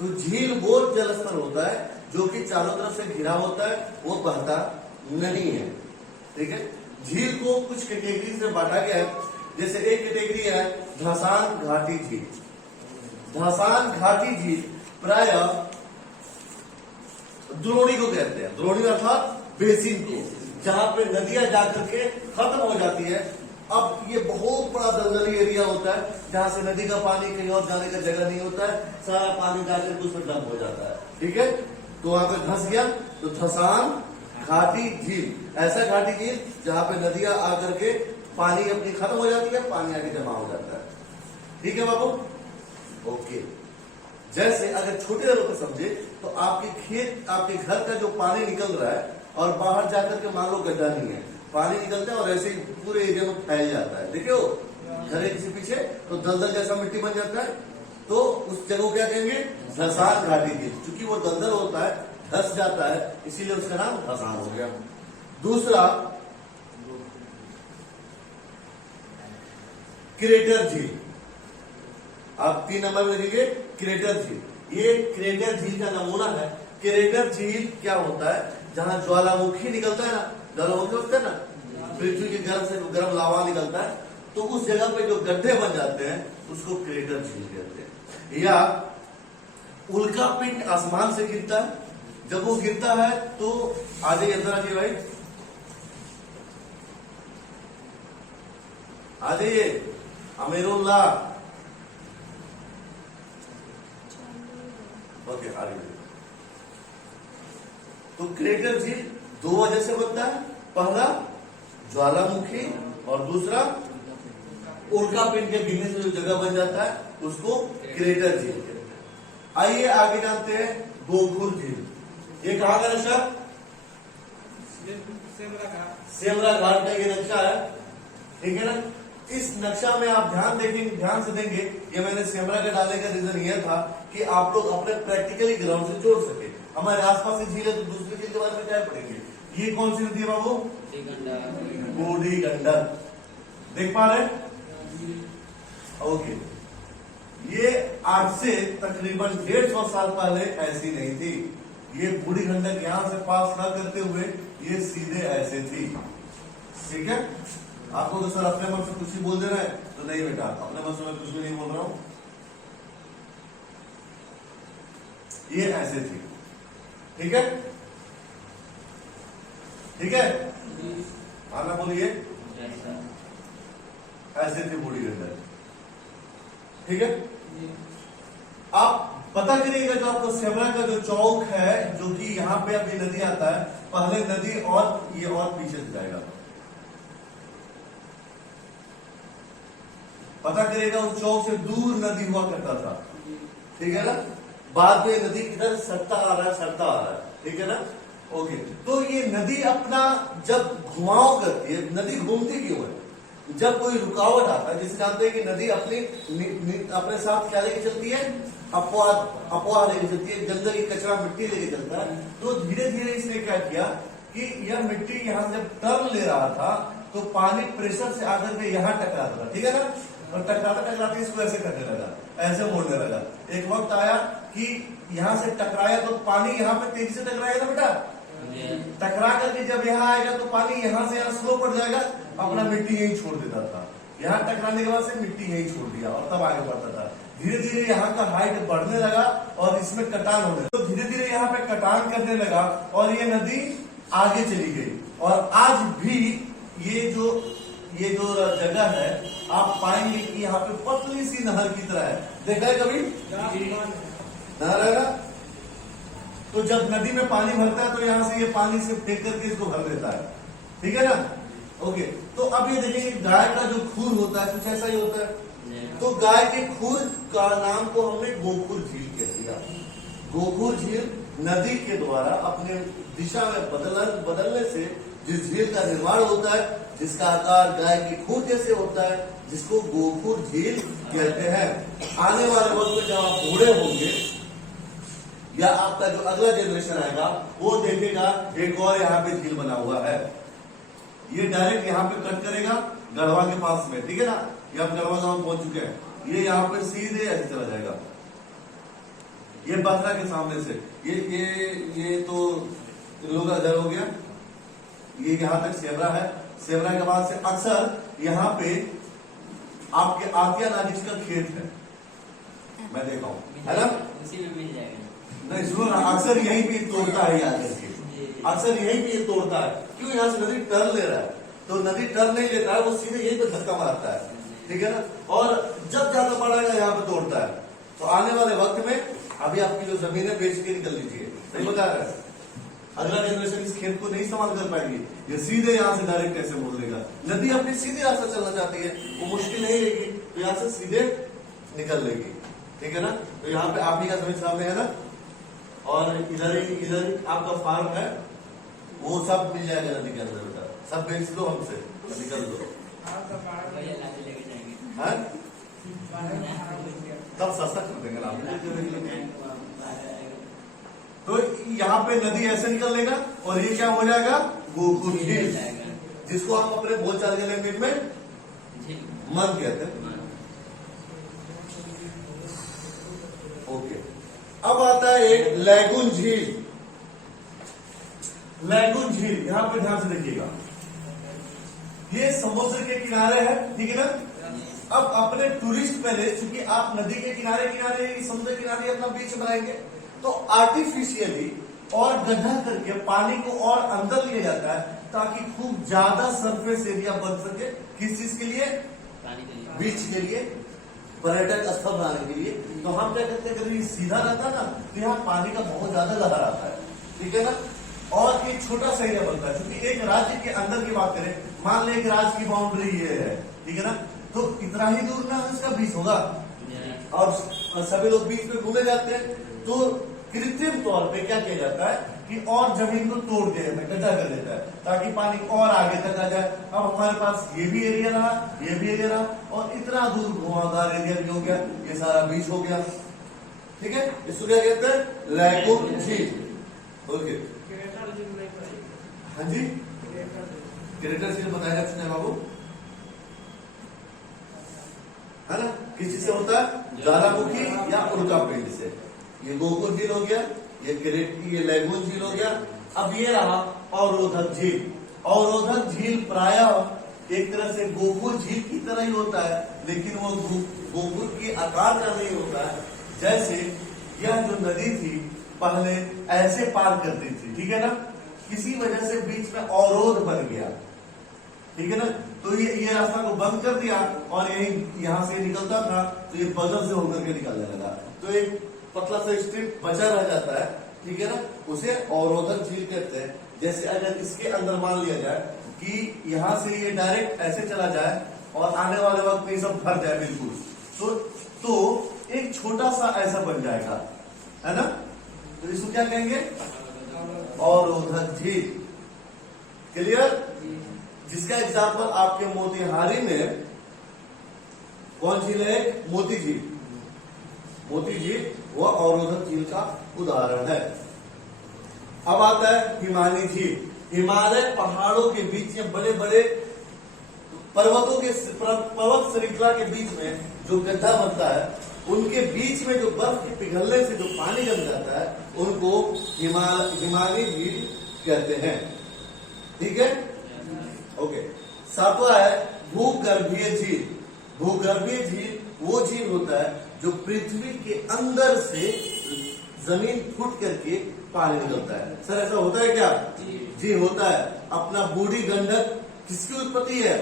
तो झील वो जल स्तर होता है जो कि चारों तरफ से घिरा होता है, वो बहता नहीं है। ठीक है, झील को कुछ कैटेगरी से बांटा गया है। जैसे एक कैटेगरी है धसान घाटी झील। धसान घाटी झील प्राय द्रोणी को कहते हैं, द्रोणी अर्थात बेसिन को, जहां पे नदियां जाकर के खत्म हो जाती है। अब ये बहुत बड़ा दलदली एरिया होता है जहां से नदी का पानी कहीं और जाने का जगह नहीं होता है, सारा पानी जाकर के उसमें डंप हो जाता है। ठीक है, तो वहां पे धंस गया तो धसान घाटी झील, ऐसा घाटी झील जहां पे नदियां आकर के पानी अपनी खत्म हो जाती है, पानी आके जमा हो जाता है। ठीक है बाबू, ओके। जैसे अगर छोटे लेवल पर समझे तो आपके खेत, आपके घर का जो पानी निकल रहा है और बाहर जाकर के मान लो गड्ढा नहीं है, पानी निकलता है और ऐसे ही पूरे एरिया में फैल जाता है। देखियो घर किसी पीछे तो दलदल जैसा मिट्टी बन जाता है, तो उस जगह को क्या कहेंगे? धसान घाटी झील। चूंकि वो दलदल होता है, धस जाता है, इसीलिए उसका नाम धसान हो गया। दूसरा क्रेटर झील, आप 3 नंबर में लिखेंगे क्रेटर झील। ये क्रेटर झील का नमूना है। क्रेटर झील क्या होता है? जहां ज्वालामुखी निकलता है ना, ज्वालामुखी होता है ना, पृथ्वी के गर्भ से गर्म लावा निकलता है, तो उस जगह पे जो गड्ढे बन जाते हैं उसको क्रेटर झील कहते हैं। या उल्का पिंड आसमान से गिरता है, जब वो गिरता है तो आ जाइए अंदर, आ जाइए भाई, आ जाइए अमीरुल्लाह, ओके आ रही है। तो क्रेटर झील 2 वजह से बनता है, पहला ज्वालामुखी और दूसरा उल्का पिंड के गिरने से जो जगह बन जाता है उसको क्रेटर झील कहते हैं। आइए आगे जानते हैं गोखुर झील। ये कहां का नक्शा? सेमरा घाट का ये नक्शा है। ठीक है ना, इस नक्शा में आप ध्यान देखेंगे, ध्यान से देंगे, ये मैंने सेमरा का डालने का रीजन यह था कि आप लोग अपने प्रैक्टिकली ग्राउंड से जोड़ सके। हमारे आसपास से झील है तो दूसरी झील के बारे में क्या पढ़ेंगे? ये कौन सी नदी है बाबू? बूढ़ी गंडक। देख पा रहे? ओके, ये आज से तकरीबन 150 साल पहले ऐसी नहीं थी। ये बूढ़ी गंडक यहां से पास न करते हुए ये सीधे ऐसे थी। ठीक है, आपको तो सर अपने मन से कुछ ही बोल दे रहे हैं, तो नहीं बेटा, अपने मन से मैं कुछ भी नहीं बोल रहा हूं। ये ऐसे थी। ठीक है, ठीक है, आना बोलिए, ऐसे थी बूढ़ी गंडक। ठीक है, आप पता करिएगा जो आपको सेमरा का जो चौक है, जो कि यहाँ पे अभी नदी आता है, पहले नदी और ये और पीछे जाएगा। पता करिएगा उस चौक से दूर नदी हुआ करता था। ठीक है ना, बाद में नदी इधर सटता आ रहा है, सटता आ रहा है। ठीक है ना, ओके। तो ये नदी अपना जब घुमाव करती है, नदी घूमती क्यों है? जब कोई रुकावट आता है, जिसे जानते हैं कि नदी अपने साथ क्या लेके चलती है? अपवाह लेके चलती है, गंदगी, कचरा, मिट्टी लेके चलता है। तो धीरे धीरे इसने क्या किया कि यह मिट्टी यहां से जब टर्न ले रहा था तो पानी प्रेशर से आकर के यहां टकराता था। ठीक है ना, और टकराते इसको ऐसे करने लगा, ऐसे मोड़ने लगा। एक वक्त आया कि यहां से टकराया तो पानी यहां पे तेजी से टकराएगा ना बेटा, टकरा करके जब यहाँ आएगा तो पानी यहाँ से यहाँ स्लो पड़ जाएगा, अपना मिट्टी यहीं छोड़ देता था। यहाँ टकराने के बाद से मिट्टी यहीं छोड़ दिया और तब आगे बढ़ता था। धीरे धीरे यहाँ का हाइट बढ़ने लगा और इसमें कटान होने लगा। तो धीरे धीरे यहाँ पे कटान करने लगा और ये नदी आगे चली गई। और आज भी ये जो जगह है आप पाएंगे कि यहाँ पे पतली सी नहर की तरह है। देखा है कभी नहर है ना? तो जब नदी में पानी भरता है तो यहाँ से ये पानी से फेंक करके इसको भर देता है। ठीक है ना, ओके। तो अब ये देखेंगे गाय का जो खुर होता है कुछ ऐसा ही होता है। तो गाय के खुर का नाम को हमने गोखुर झील कह दिया। गोखुर झील नदी के द्वारा अपने दिशा में बदलने से जिस झील का निर्माण होता है, जिसका आकार गाय के खुर जैसे होता है, जिसको गोखुर झील कहते हैं। आने वाले वक्त में जब आप बूढ़े होंगे या आपका जो अगला जनरेशन आएगा वो देखेगा एक और यहाँ पे झील बना हुआ है। ये डायरेक्ट यहाँ पे कट करेगा गढ़वा के पास में। ठीक है ना, ये हम गढ़वा गांव पहुंच चुके हैं। ये यहाँ पे सीधे ऐसे चला जाएगा, ये बथरा के सामने से ये तो लोग इधर हो गया, ये यहां तक सेवरा है। सेवरा के बाद से अक्सर यहाँ पे आपके आतिया नाजिश का खेत है, मैं देखा हूँ, है ना? उसी में मिल जाएगा। नहीं सुनो ना, अक्सर यहीं पे तोड़ता है याद करके, अक्सर यहीं पे तोड़ता है। क्यों? यहाँ से नदी टर्न ले रहा है, तो नदी टर्न नहीं लेता है, वो सीधे यहीं पे धक्का मारता है, ठीक है ना? और जब ज्यादा पड़ेगा यहाँ पे तोड़ता है। तो आने वाले वक्त में अभी आपकी जो जमीन है बेच के निकल लीजिए, नहीं बता रहा है। अगला जनरेशन इस खेत को नहीं संभाल कर पाएगी, ये सीधे यहाँ से डायरेक्ट कैसे मोड़ लेगा? नदी अपनी सीधी रास्ता चलना चाहती है, वो मुश्किल नहीं लेगी, तो यहाँ से सीधे निकल लेगी, ठीक है ना? तो यहाँ पे आप ही का जमीन सामने है ना, और इधर ही आपका फार्म है, वो सब मिल जाएगा नदी के अंदर। बेटा सब बेच दो हमसे, निकल दो, है? तब सस्ता कर देंगे ना। तो यहाँ पे नदी ऐसे निकल लेगा और ये क्या हो जाएगा? गोकुल झील, जिसको हम अपने बोलचाल के लैंग्वेज में मन कहते हैं। ओके, अब आता है एक लैगून झील। लैगून झील यहाँ पे ध्यान से देखिएगा, ये समुद्र के किनारे है, ठीक है ना? अब अपने टूरिस्ट पहले, चूंकि आप नदी के किनारे किनारे समुद्र किनारे अपना बीच बनाएंगे, तो आर्टिफिशियली और गड्ढा करके पानी को और अंदर लिया जाता है ताकि खूब ज्यादा सरफेस एरिया बन सके। किस चीज के लिए? बीच के लिए, पर्यटक स्थल बनाने के लिए। तो हम क्या करते हैं, अगर ये सीधा रहता है ना, तो यहाँ पानी का बहुत ज्यादा लहर आता है, ठीक है ना? और एक छोटा सा एरिया बनता है, क्योंकि एक राज्य के अंदर की बात करें, मान लें एक राज्य की बाउंड्री ये है, ठीक है ना? तो इतना ही दूर ना इसका बीच होगा, और सभी लोग बीच में घूमे जाते हैं। तो कृत्रिम तौर पे क्या किया जाता है कि और जमीन को तोड़ दिया जाता है, गड्ढा कर देता है, ताकि पानी और आगे तक आ जाए। अब हमारे पास ये भी एरिया रहा, ये भी एरिया रहा, और इतना दूर घुमावदार एरिया भी हो गया, ये सारा बीच हो गया, ठीक है? इसको क्या कहते हैं? लैगून झील। ओके, हाँ जी, ग्रेटर झील बताया उसने बाबू, है ना? किस चीज से होता है? ज्वालामुखी या उल्का पिंड से। ये गोकुल झील हो गया, ये लैगून झील हो गया। अब ये रहा अवरोधक झील। अवरोधक झील प्रायः एक तरह से गोकुल झील की तरह ही होता है, लेकिन वो गोकुल के आकार का नहीं होता है। जैसे यह जो नदी थी पहले ऐसे पार करती थी, ठीक है ना? किसी वजह से बीच में अवरोध बन गया, ठीक है ना? तो ये रास्ता को बंद कर दिया और यही यहाँ से निकलता था, तो ये बगल से होकर के निकलने लगा, तो एक पतला सा स्ट्रिप बचा रह जाता है, ठीक है ना? उसे अवरोधक झील कहते हैं। जैसे अगर इसके अंदर मान लिया जाए कि यहाँ से ये डायरेक्ट ऐसे चला जाए और आने वाले वक्त में सब भर जाए बिल्कुल, तो एक छोटा सा ऐसा बन जाएगा, है ना? तो इसको क्या कहेंगे? अवरोधक झील। क्लियर? जिसका एग्जाम्पल आपके मोतिहारी में कौन झील है? मोती झील। मोती झील वो अवरोधक झील का उदाहरण है। अब आता है हिमानी झील। हिमालय पहाड़ों के बीच में बड़े बड़े पर्वत श्रृंखला के बीच में जो गड्ढा बनता है, उनके बीच में जो बर्फ के पिघलने से जो पानी जम जाता है, उनको हिमानी झील कहते हैं, ठीक है? ओके, सातवां है भूगर्भीय झील। भूगर्भीय झील वो झील होता है जो पृथ्वी के अंदर से जमीन फूट करके पानी निकलता है। सर ऐसा होता है क्या? जी होता है। अपना बूढ़ी गंडक किसकी उत्पत्ति है?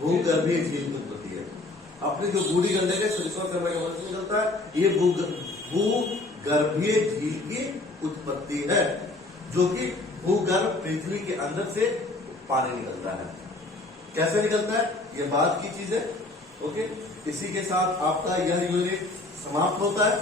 भूगर्भीय झील की उत्पत्ति है। अपनी जो बूढ़ी गंडक है, सुरेश्वर शर्मा का वर्ष निकलता है, ये भूगर्भीय झील की उत्पत्ति है, जो कि भूगर्भ पृथ्वी के अंदर से पानी निकलता है। कैसे निकलता है ये बात की चीज है। ओके, इसी के साथ आपका यह यूनिट समाप्त होता है।